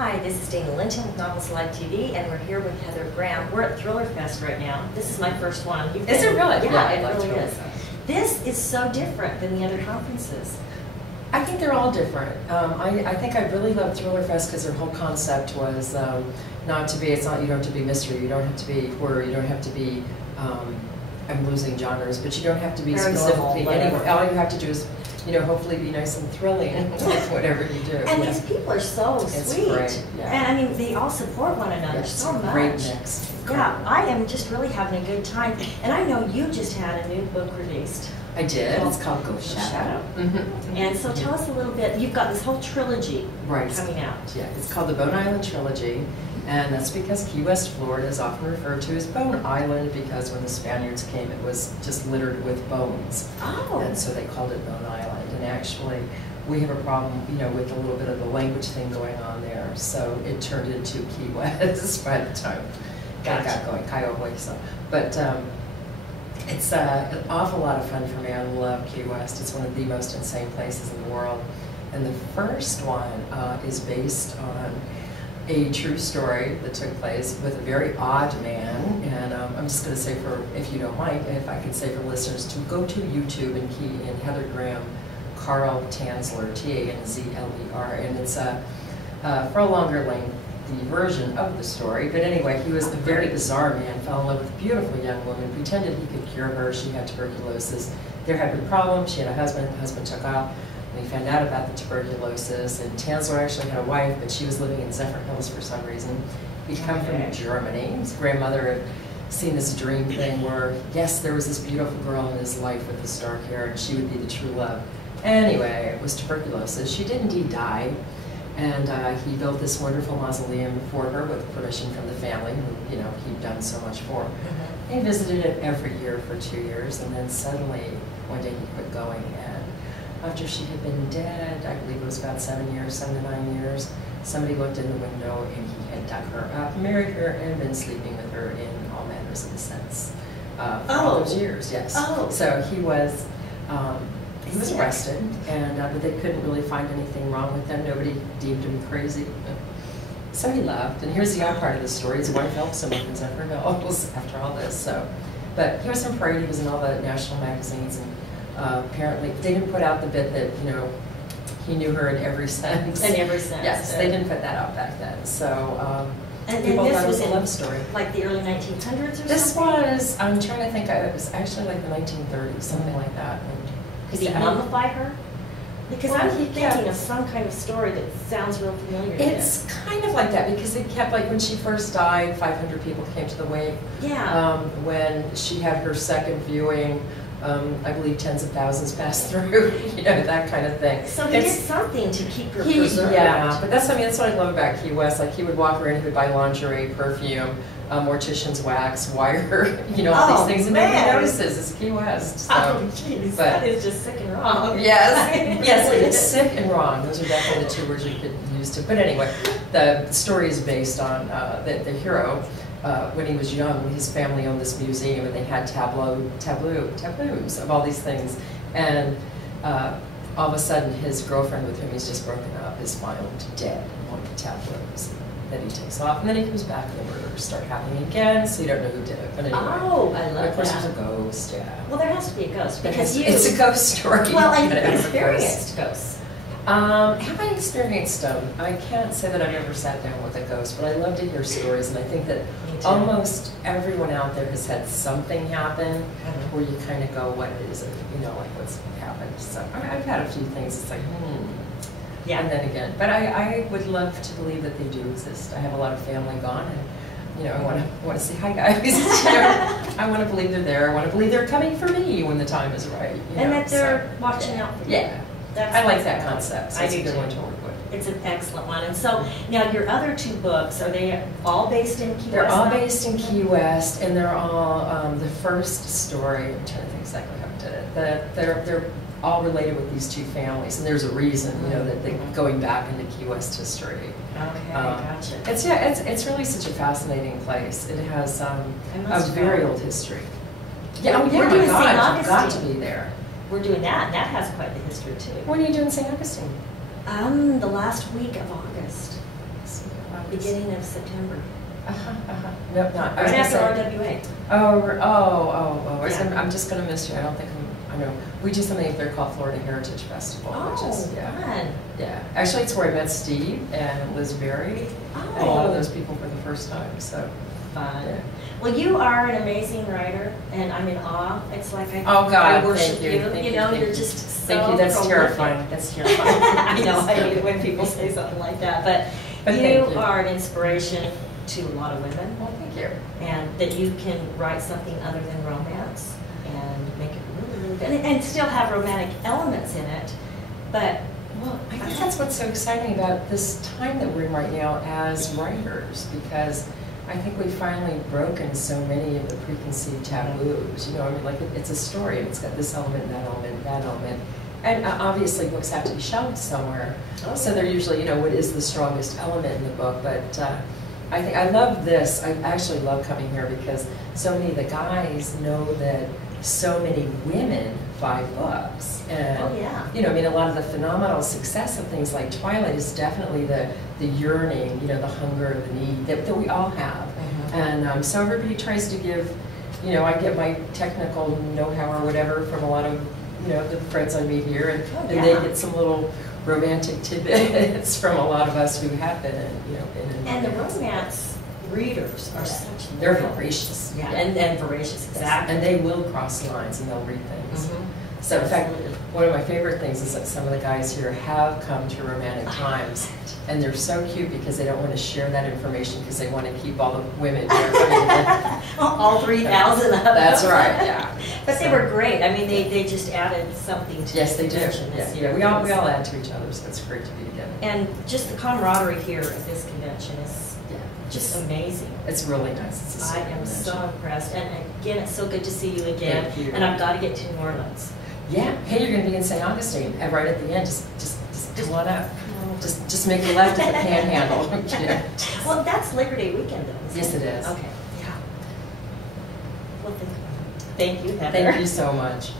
Hi, this is Dayna Linton with Novels Live TV, and we're here with Heather Graham. We're at Thriller Fest right now. This is my first one. Is it really? Yeah, it really is. This is so different than the other conferences. I think they're all different. I think I really love Thriller Fest because their whole concept was not to be, it's not, you don't have to be mystery, you don't have to be horror, you don't have to be, I'm losing genres, but you don't have to be Very specifically normal, anywhere. All you have to do is, you know, hopefully be nice and thrilling with whatever you do. And these people are so sweet. Great, yeah. And I mean, they all support one another so much. Great mix. Yeah, I am just really having a good time. And I know you just had a new book released. I did. It's called Ghost Shadow. And so tell us a little bit, you've got this whole trilogy coming out. Yeah, it's called the Bone Island Trilogy, and that's because Key West, Florida is often referred to as Bone Island because when the Spaniards came it was just littered with bones. Oh. And so they called it Bone Island, and actually we have a problem, you know, with a little bit of the language thing going on there, so it turned into Key West by the time it got going, Kiowa, so. But it's an awful lot of fun for me. I love Key West. It's one of the most insane places in the world. And the first one is based on a true story that took place with a very odd man. And I'm just going to say, for, if you don't mind, if I could say for listeners to go to YouTube and key in Heather Graham, Carl Tanzler, T-A-N-Z-L-E-R. And it's for a longer length the version of the story, but anyway, he was a very bizarre man, fell in love with a beautiful young woman, pretended he could cure her. She had tuberculosis. There had been problems. She had a husband. The husband took off. And he found out about the tuberculosis, and Tanzler actually had a wife, but she was living in Zephyr Hills for some reason. He'd come from Germany. His grandmother had seen this dream thing where, yes, there was this beautiful girl in his life with this dark hair, and she would be the true love. Anyway, it was tuberculosis. She did indeed die. And he built this wonderful mausoleum for her with permission from the family, who, you know, he'd done so much for. He visited it every year for 2 years, and then suddenly, one day he quit going. And after she had been dead, I believe it was about 7 years, 7 to 9 years, somebody looked in the window and he had dug her up, married her, and been sleeping with her in all manners of sense for all those years, yes. So he was arrested, and but they couldn't really find anything wrong with him. Nobody deemed him crazy. So he left, and here's the odd part of the story. His wife helps him in Zephyr Hills after all this. So, but he was in parade. He was in all the national magazines, and apparently they didn't put out the bit that, you know, he knew her in every sense. In every sense. Yes, they didn't put that out back then. So and people this thought it was was a love story. Like the early 1900s or something? This was, I'm trying to think, it was actually like the 1930s, something like that. Did he mummify her? Because I'm thinking of some kind of story that sounds real familiar to It's kind of like that, because it kept, like when she first died, 500 people came to the wake. Yeah. When she had her second viewing, I believe tens of thousands passed through, you know, that kind of thing. So he did something to keep her preserved. Yeah, but that's, I mean, that's what I love about Key West. Like, he would walk around, he would buy lingerie, perfume, mortician's wax, wire, you know, all these things, and nobody notices. It's Key West. So. Oh, jeez, that is just sick and wrong. Yes, yes, it's sick and wrong. Those are definitely the two words you could use to. But anyway, the story is based on the hero. When he was young, his family owned this museum, and they had tableaus of all these things. And all of a sudden, his girlfriend with whom he's just broken up is found dead in one of the tableaus. Then he takes off, and then he comes back, and the murders start happening again, so you don't know who did it. But anyway, I love that. Of course, there's a ghost, yeah. Well, there has to be a ghost, because it's a ghost story. Well, and you've experienced ghosts. Have I experienced them? I can't say that I've ever sat down with a ghost, but I love to hear stories, and I think that almost everyone out there has had something happen where you kind of go, what is it? You know, like what's happened. So I've had a few things, it's like, Yeah. And then again, but I would love to believe that they do exist. I have a lot of family gone, and you know, I want to say hi, guys. You know, I want to believe they're there. I want to believe they're coming for me when the time is right. And that they're watching out for you. Yeah, I like that concept. So I it's do a good too. one to work with. It's an excellent one. And so now your other two books, are they all based in Key West? They're all based in Key West, and they're all the first story. I'm trying to think exactly how I did it. They're all related with these two families, and there's a reason, you know, that they're going back into Key West history. Okay, gotcha. It's really such a fascinating place. It has a very old history. Yeah, we're doing St. Augustine. You've got to be there. We're doing that, and that has quite the history too. When are you doing St. Augustine? The last week of August. beginning of September. Nope, not. Right after RWA. Yeah. I'm just going to miss you. I don't think I know. We do something they're called Florida Heritage Festival. Which is, fun. Yeah. Actually, it's where I met Steve and Liz Berry and a lot of those people for the first time. So fun. Yeah. Well, you are an amazing writer, and I'm in awe. It's like I worship thank you. Thank you know, thank you're just so Thank you. That's prolific. terrifying. That's terrifying. I know. I hate it when people say something like that, but you are an inspiration to a lot of women. Well, thank you. And that you can write something other than romance and make it really, really good, and still have romantic elements in it. But well, I think that's what's so exciting about this time that we're in right now as writers, because I think we've finally broken so many of the preconceived taboos. You know, I mean, like it's a story, and it's got this element, that element, that element. And obviously books have to be shelved somewhere. Oh. So they're usually, you know, what is the strongest element in the book. But I think I love this. I actually love coming here because so many of the guys know that so many women buy books. And, you know, I mean, a lot of the phenomenal success of things like Twilight is definitely the yearning, you know, the hunger, the need that we all have. And so everybody tries to give, you know, I get my technical know-how or whatever from a lot of, you know, the friends I meet here, and they get some little romantic tidbits from a lot of us who have been in, you know, and the romance readers are such they're voracious. And voracious, exactly. And they will cross lines and they'll read things. So in fact, one of my favorite things is that some of the guys here have come to Romantic Times, and they're so cute because they don't want to share that information because they want to keep all the women here. All 3,000 of them. That's right, yeah. But they were great. I mean, they just added something to the convention this year. We all add to each other, so it's great to be together. And just the camaraderie here at this convention is just amazing. It's really nice. I am so impressed. And again, it's so good to see you again. Thank you. And I've got to get to New Orleans. Yeah. Hey, you're going to be in St. Augustine, and right at the end. Just come on up. Just make a left at the Panhandle. Well, that's Labor Day weekend, though. Yes, it is. Okay. Yeah. Well, thank you, Heather. Thank you so much.